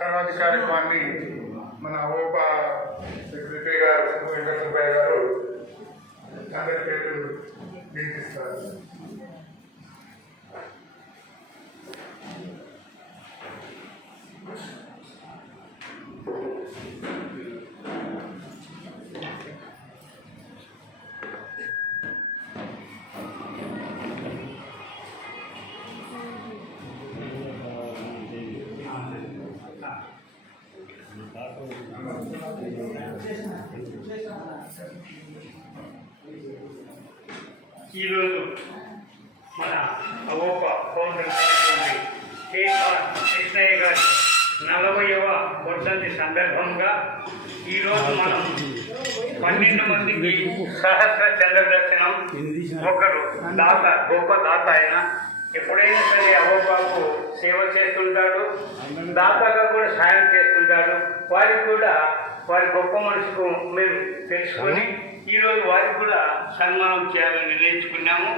తర్వాతి కార్యక్రమాన్ని మన ఓపా సెక్రటరీ గారు వెంకటసుబ్బయ్య గారు అందరి పేర్లు వినిపిస్తారు. ఈరోజు మన అవోప ఫౌండర్ అయినటువంటి కేఆర్ కృష్ణయ్య గారి 40వ వర్ధంతి సందర్భంగా ఈరోజు మనం 12 మందికి సహస్ర చంద్ర దర్శనం, ఒకరు దాత గొప్ప దాత ఆయన ఎప్పుడైనా సరే అవోపాకు సేవ చేస్తుంటాడు, దాతగా కూడా సాయం చేస్తుంటాడు. వారికి కూడా వారి గొప్ప మనసుకు మేము తెలుసుకొని ఈరోజు వారికి కూడా సన్మానం చేయాలని నిర్ణయించుకున్నాము.